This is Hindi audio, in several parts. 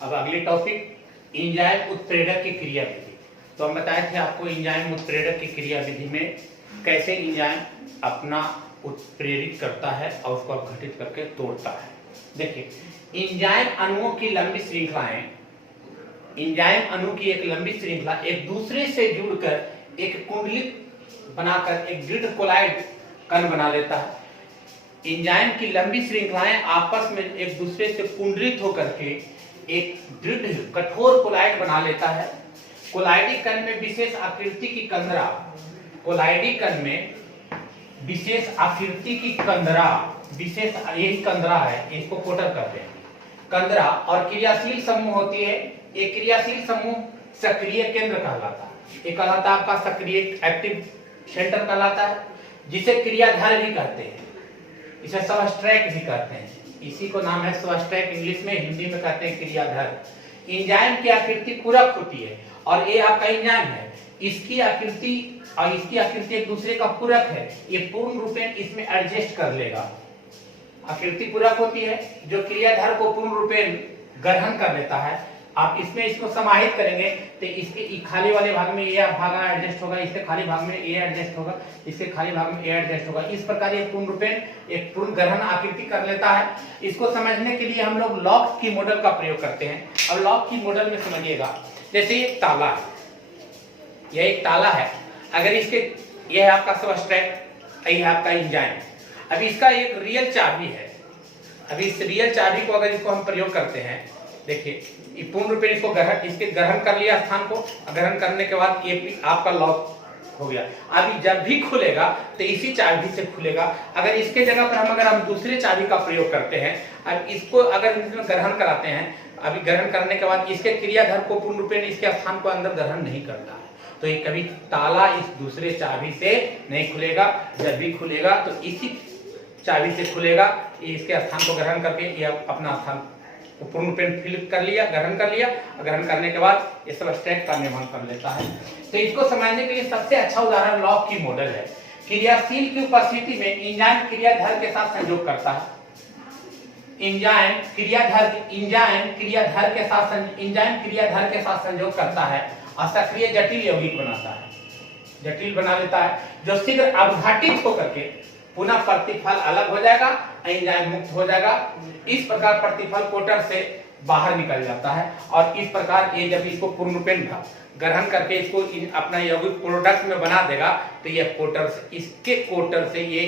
अब अगली टॉपिक एंजाइम उत्प्रेरक की क्रिया विधि। तो हम बताए थे आपको एंजाइम उत्प्रेरक की क्रिया विधि में कैसे एंजाइम अपना उत्प्रेरित करता है और उसको अपघटित करके तोड़ता है। देखिए एंजाइम अणुओं की लंबी श्रृंखलाएं, एंजाइम अणु की एक लंबी श्रृंखला एक दूसरे से जुड़कर एक कुंडलित बनाकर एक दृढ़ कोलाइड कण बना लेता है। एंजाइम की लंबी श्रृंखलाएं आपस में एक दूसरे से कुंडलित होकर के एक दृढ़ कठोर कोलाइड बना लेता है। कोलाइडी कण में विशेष आकृति की कंदरा, कोलाइडी कण में विशेष आकृति की कंदरा, विशेष यही कंदरा है, इसको कोटर कहते हैं कंदरा, और क्रियाशील समूह होती है। एक क्रियाशील समूह सक्रिय केंद्र कहलाता है, एक कहलाता है आपका सक्रिय एक्टिव सेंटर कहलाता है, जिसे क्रियाधार भी कहते हैं, इसे सबस्ट्रैट भी कहते हैं। इसी को नाम है सबस्ट्रैट, इंग्लिश में, हिंदी में कहते हैं क्रियाधार। एंजाइम की आकृति पूरक होती है और ये आपका एंजाइम है, इसकी आकृति और इसकी आकृति एक दूसरे का पूरक है, ये पूर्ण रूपेण इसमें एडजस्ट कर लेगा। आकृति पूरक होती है जो क्रियाधार को पूर्ण रूपेण ग्रहण कर लेता है। आप इसमें इसको समाहित करेंगे तो इसके खाली वाले भाग में ये भाग एडजस्ट होगा, इसके खाली भाग में ये एडजस्ट होगा, इसके खाली भाग में ये एडजस्ट होगा। इस प्रकार ये पूर्ण रूपेण एक पूर्ण ग्रहण आकृति कर लेता है। इसको समझने के लिए हम लोग लॉक की मॉडल का प्रयोग करते हैं। अब लॉक की मॉडल में समझिएगा, जैसे ये ताला है, यह एक ताला है, अगर इसके यह है आपका सबस्ट्रैट, यह है आपका एंजाइम। अब इसका एक रियल चाबी है। अभी इस रियल चाबी को अगर इसको हम प्रयोग करते हैं, देखिए ये पूर्ण रूपेण इसको इसके ग्रहण कर लिया स्थान को, ग्रहण करने के बाद ये आपका लॉक हो गया। अभी जब भी खुलेगा तो इसी चाबी से खुलेगा। अगर इसके जगह पर हम दूसरे चाबी का प्रयोग करते हैं, अब इसको अगर इसमें ग्रहण कराते हैं, अभी ग्रहण करने के बाद इसके क्रियाधार को पूर्ण रूपेण इसके स्थान को अंदर ग्रहण नहीं करता है, तो ये कभी ताला इस दूसरे चाबी से नहीं खुलेगा। जब भी खुलेगा तो इसी चाबी से खुलेगा, इसके स्थान को ग्रहण करके ये अपना स्थान पूर्ण रूपेण फिल कर लिया, ग्रहण कर लिया। ग्रहण करने के बाद ये सबस्ट्रैट का निर्माण कर लेता है। तो इसको समझने के लिए सबसे अच्छा उदाहरण लॉक की मॉडल है। क्रियाशील की उपस्थिति में एंजाइम क्रियाधार के साथ संयोग करता है। एंजाइम क्रियाधार के साथ संयोग करता है और सक्रिय जटिल यौगिक बनाता है, जटिल बना लेता है, जो शीघ्र अपघटित होकर के पुनः प्रतिफल अलग हो जाएगा, एंजाइम मुक्त हो जाएगा। इस प्रकार प्रतिफल कोटर से बाहर निकल जाता है और इस प्रकार ये जब इसको पूर्ण रूपेण ग्रहण करके इसको अपना यौगिक प्रोडक्ट में बना देगा तो ये कोटर से, इसके कोटर से ये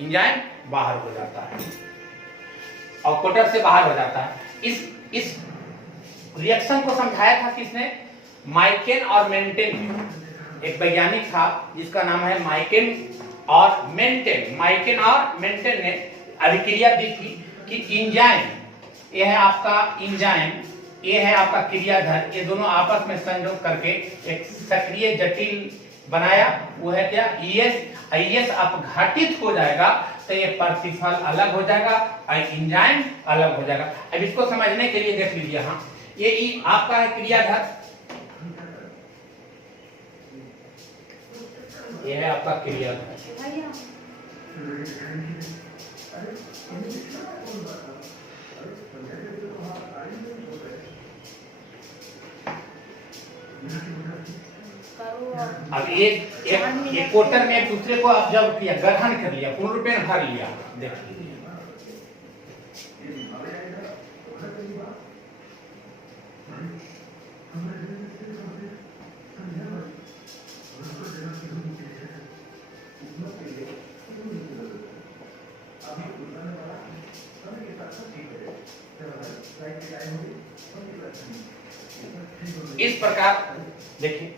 एंजाइम बाहर हो जाता है और कोटर से बाहर हो जाता है। इस रिएक्शन को समझाया था किसने? माइकेन और मेंटेन, एक वैज्ञानिक था जिसका नाम है माइकेन और मेंटेन। माइकेन और मेंटेन ने अभिक्रिया दी थी कि एंजाइम, ये है आपका एंजाइम, ये है आपका क्रियाधार, ये दोनों आपस में संयोग करके एक सक्रिय जटिल बनाया। वो है क्या? ES अपघटित हो जाएगा तो ये प्रतिफल अलग हो जाएगा और एंजाइम अलग हो जाएगा। अब इसको समझने के लिए देख लीजिए, हाँ ये आपका है क्रियाधार, ये है आपका क्रियाधार। अब एक कोटर में एक दूसरे को ऑब्जर्व किया, ग्रहण कर लिया, पूर्ण रूपेण भर लिया। देख लीजिए इस प्रकार, देखिए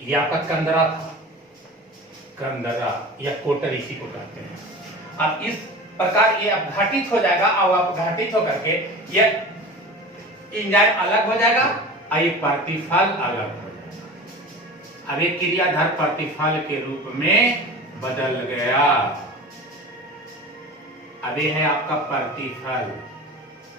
ये आपका कंदरा था, कंदरा या कोटर इसी को कहते हैं। अब इस प्रकार ये अपघटित हो जाएगा और अपघटित होकर के ये एंजाइम अलग हो जाएगा और ये प्रतिफल अलग हो जाएगा। अब ये क्रियाधार प्रतिफल के रूप में बदल गया। अब ये है आपका प्रतिफल,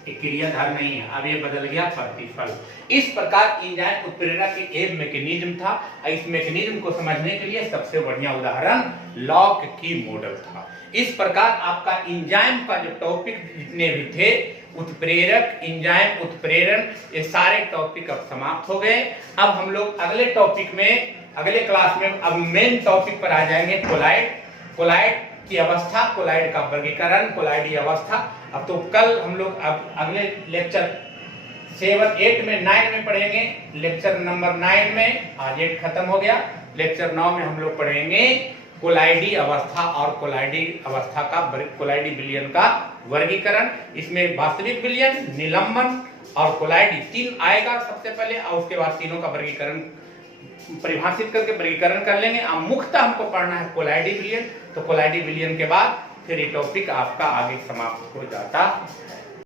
क्रियाधार नहीं है, अब ये बदल गया प्रतिफल। इस प्रकार एंजाइम उत्प्रेरक के एक मैकेनिज्म था। इस मैकेनिज्म को समझने के लिए सबसे बढ़िया उदाहरण लॉक की मॉडल था। इस प्रकार आपका एंजाइम का जो टॉपिक जितने भी थे उत्प्रेरक, एंजाइम उत्प्रेरण, ये सारे टॉपिक अब समाप्त हो गए। अब हम लोग अगले टॉपिक में, अगले क्लास में अब मेन टॉपिक पर आ जाएंगे, कोलाइड। कोलाइड की अवस्था, कोलाइड का वर्गीकरण, कोलाइडी अवस्था। अब तो कल हम लोग अब अगले लेक्चर 7, 8 में, 9 में पढ़ेंगे। लेक्चर नंबर 9 में, आज 8 खत्म हो गया, लेक्चर 9 में हम लोग पढ़ेंगे कोलाइडी अवस्था और कोलाइडी अवस्था का, कोलाइडी विलयन का वर्गीकरण। इसमें वास्तविक विलयन, निलंबन और कोलाइडी 3 आएगा सबसे पहले, और उसके बाद तीनों का वर्गीकरण परिभाषित करके वर्गीकरण कर लेंगे। अब मुख्यतः हमको पढ़ना है कोलाइडी विलयन। तो कोलाइडी विलयन के बाद फिर ये टॉपिक आपका आगे समाप्त हो जाता